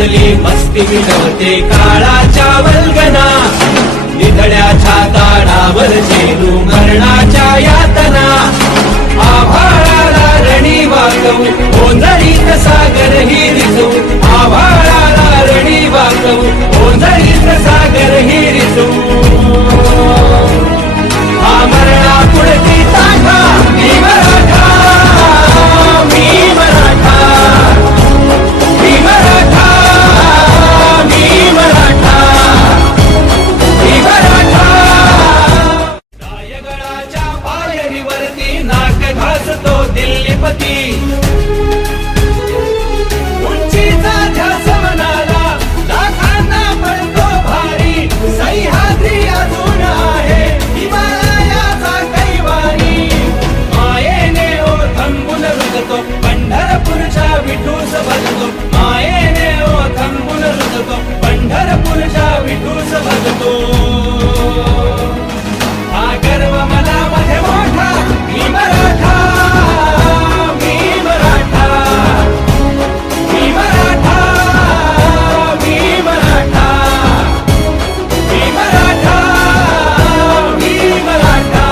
मनगटातली मस्ती मिटवते काळाच्या वल्गना, निधड्याच्या ताडावर झेलू मरणाच्या यातना, आभाळाला रणी वाकवू ओंजळीत सागर ही रिजवू, आभाळाला रणी वाकवू ओंजळीत सागर ही रिजवू, हा मरणा पुढची ताठा मी मराठा, मी मराठा, मी मराठा, मी मराठा, मी मराठा. रायगडाच्या पायरीवरती नाक घासतो दिल्लीपती, उंचीचा ध्यास मनाला लाखांना पडतो भारी, सह्याद्री अजून आहे हिमालयाचा कैवारी, मायेने ओथंबून रुजतो पंढरपूरच्या विठूस भजतो, मायेने ओथंबून रुजतो पंढरपूरच्या विठूस भजतो, हा गर्व मला मध्ये मोठा मी मराठा, मी मराठा, मी मराठा, मी मराठा, मी मराठा, मी मराठा.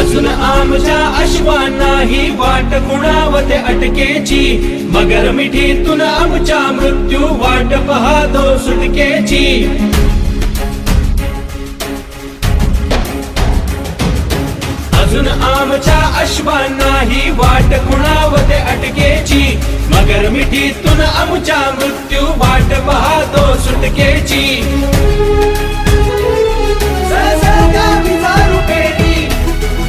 अजून आमच्या अश्वांना ही वाट कुणावते अटकेची, मगर मिठीतून आमच्या मृत्यू वाट पाहतो सुटकेची, अजून आमच्या अश्वांना ही वाट कुणावते अटकेची, मगर मिठीतून आमच्या मृत्यू वाट पाहतो सुटकेची, सळसळत्या विजारू पेरी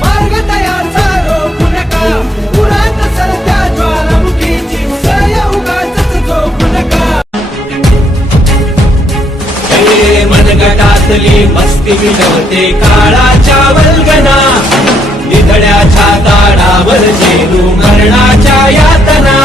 मार्ग तयारचा रोखू नका, पुरात सरत्या ज्वालामुखीची सय उगाचच झोपू नका. हे मनगटातली मस्ती मिटवते काळाच्या वल्गना, निधड्याच्या ताडावर झेलू मरणाच्या यातना,